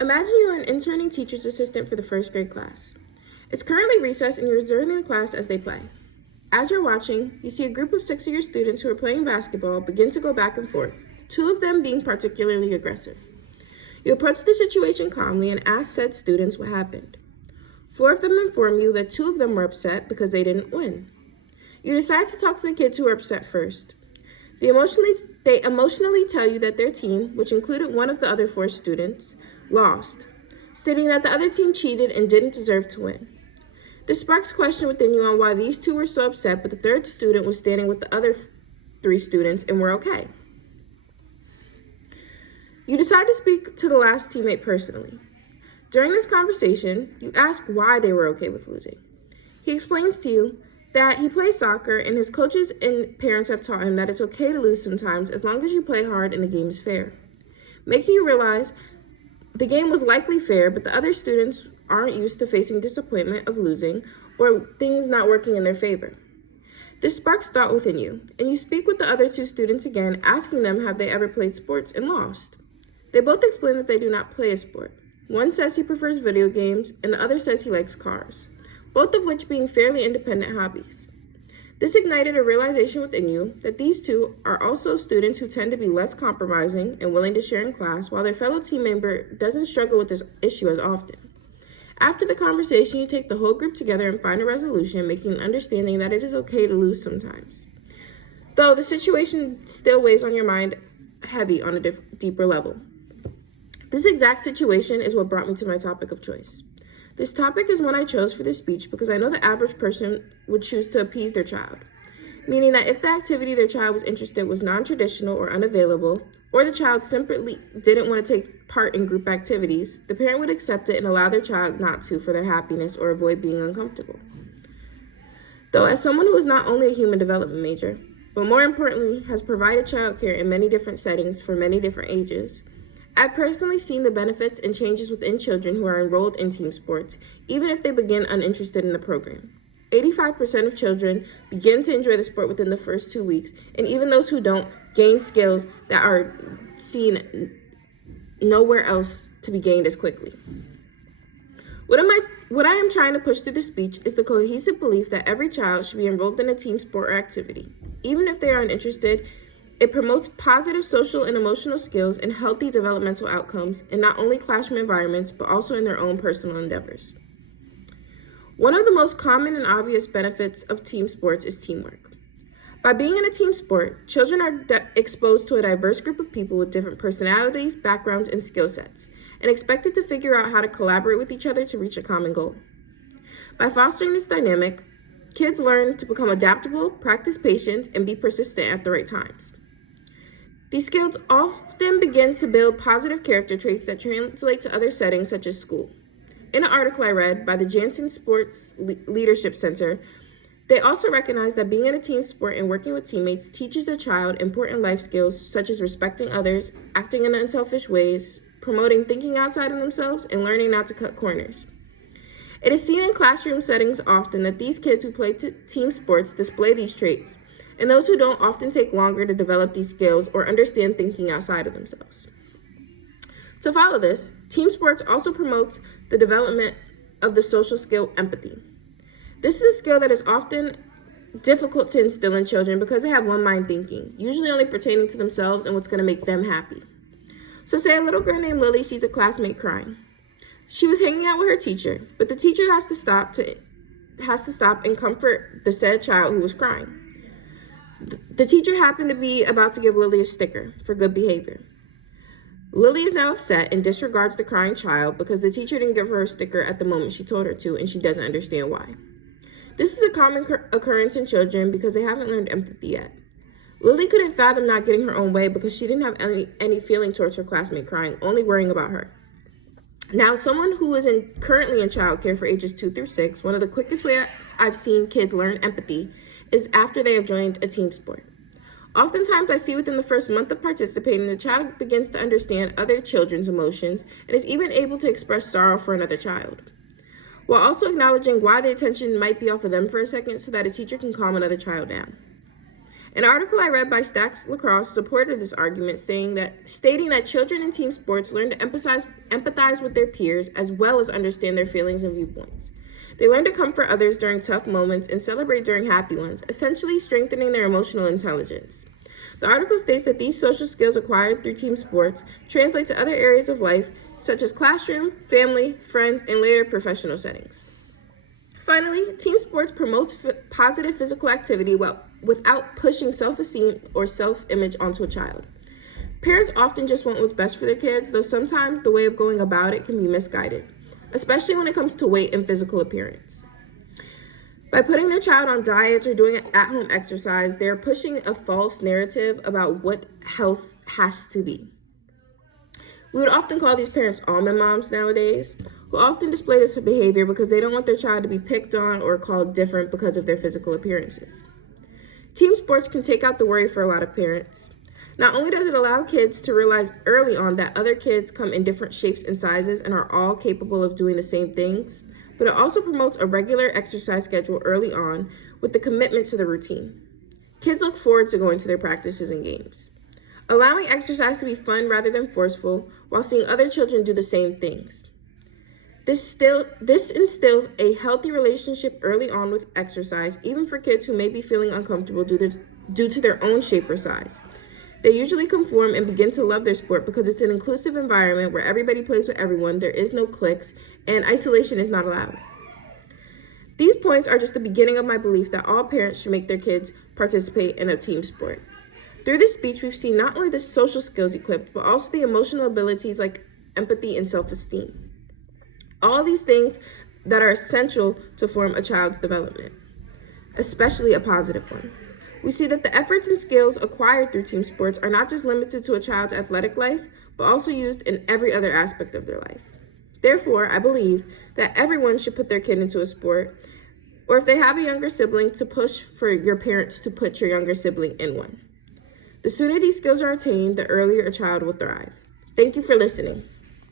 Imagine you are an interning teacher's assistant for the first grade class. It's currently recess and you're observing the class as they play. As you're watching, you see a group of 6 of your students who are playing basketball begin to go back and forth, 2 of them being particularly aggressive. You approach the situation calmly and ask said students what happened. 4 of them inform you that 2 of them were upset because they didn't win. You decide to talk to the kids who were upset first. They emotionally tell you that their team, which included one of the other 4 students, lost, stating that the other team cheated and didn't deserve to win. This sparks question within you on why these 2 were so upset, but the 3rd student was standing with the other 3 students and were okay. You decide to speak to the last teammate personally. During this conversation, you ask why they were okay with losing. He explains to you that he plays soccer and his coaches and parents have taught him that it's okay to lose sometimes as long as you play hard and the game is fair, making you realize the game was likely fair, but the other students aren't used to facing disappointment of losing or things not working in their favor. This sparks thought within you, and you speak with the other 2 students again, asking them have they ever played sports and lost. They both explain that they do not play a sport. One says he prefers video games, and the other says he likes cars, both of which being fairly independent hobbies. This ignited a realization within you that these 2 are also students who tend to be less compromising and willing to share in class, while their fellow team member doesn't struggle with this issue as often. After the conversation, you take the whole group together and find a resolution, making an understanding that it is okay to lose sometimes. Though the situation still weighs on your mind heavy on a deeper level. This exact situation is what brought me to my topic of choice. This topic is one I chose for this speech because I know the average person would choose to appease their child, meaning that if the activity their child was interested in was non-traditional or unavailable, or the child simply didn't want to take part in group activities, the parent would accept it and allow their child not to for their happiness or avoid being uncomfortable. Though as someone who is not only a human development major, but more importantly has provided childcare in many different settings for many different ages, I've personally seen the benefits and changes within children who are enrolled in team sports, even if they begin uninterested in the program. 85% of children begin to enjoy the sport within the first 2 weeks, and even those who don't gain skills that are seen nowhere else to be gained as quickly. What I am trying to push through this speech is the cohesive belief that every child should be involved in a team sport or activity. Even if they are uninterested, it promotes positive social and emotional skills and healthy developmental outcomes in not only classroom environments, but also in their own personal endeavors. One of the most common and obvious benefits of team sports is teamwork. By being in a team sport, children are exposed to a diverse group of people with different personalities, backgrounds, and skill sets, and expected to figure out how to collaborate with each other to reach a common goal. By fostering this dynamic, kids learn to become adaptable, practice patience, and be persistent at the right times. These skills often begin to build positive character traits that translate to other settings such as school. In an article I read by the Janssen Sports Leadership Center, they also recognize that being in a team sport and working with teammates teaches a child important life skills such as respecting others, acting in unselfish ways, promoting thinking outside of themselves, and learning not to cut corners. It is seen in classroom settings often that these kids who play team sports display these traits, and those who don't often take longer to develop these skills or understand thinking outside of themselves. To follow this, team sports also promotes the development of the social skill empathy. This is a skill that is often difficult to instill in children because they have one-mind thinking, usually only pertaining to themselves and what's going to make them happy. So say a little girl named Lily sees a classmate crying. She was hanging out with her teacher, but the teacher has to stop and comfort the said child who was crying. The teacher happened to be about to give Lily a sticker for good behavior. Lily is now upset and disregards the crying child because the teacher didn't give her a sticker at the moment she told her to, and she doesn't understand why. This is a common occurrence in children because they haven't learned empathy yet. Lily couldn't fathom not getting her own way because she didn't have any feeling towards her classmate crying, only worrying about her. Now, someone who is currently in childcare for ages 2 through 6, one of the quickest ways I've seen kids learn empathy is after they have joined a team sport. Oftentimes, I see within the first month of participating, the child begins to understand other children's emotions and is even able to express sorrow for another child, while also acknowledging why the attention might be off of them for a second so that a teacher can calm another child down. An article I read by Stacks Lacrosse supported this argument, stating that children in team sports learn to empathize with their peers as well as understand their feelings and viewpoints. They learn to comfort others during tough moments and celebrate during happy ones, essentially strengthening their emotional intelligence. The article states that these social skills acquired through team sports translate to other areas of life, such as classroom, family, friends, and later professional settings. Finally, team sports promotes positive physical activity without pushing self-esteem or self-image onto a child. Parents often just want what's best for their kids, though sometimes the way of going about it can be misguided, especially when it comes to weight and physical appearance. By putting their child on diets or doing at-home exercise, they are pushing a false narrative about what health has to be. We would often call these parents almond moms nowadays, who often display this behavior because they don't want their child to be picked on or called different because of their physical appearances. Team sports can take out the worry for a lot of parents. Not only does it allow kids to realize early on that other kids come in different shapes and sizes and are all capable of doing the same things, but it also promotes a regular exercise schedule early on with the commitment to the routine. Kids look forward to going to their practices and games, allowing exercise to be fun rather than forceful while seeing other children do the same things. This instills a healthy relationship early on with exercise, even for kids who may be feeling uncomfortable due to their own shape or size. They usually conform and begin to love their sport because it's an inclusive environment where everybody plays with everyone, there is no cliques, and isolation is not allowed. These points are just the beginning of my belief that all parents should make their kids participate in a team sport. Through this speech, we've seen not only the social skills equipped, but also the emotional abilities like empathy and self-esteem. All these things that are essential to form a child's development, especially a positive one. We see that the efforts and skills acquired through team sports are not just limited to a child's athletic life, but also used in every other aspect of their life. Therefore, I believe that everyone should put their kid into a sport, or if they have a younger sibling, to push for your parents to put your younger sibling in one. The sooner these skills are attained, the earlier a child will thrive. Thank you for listening.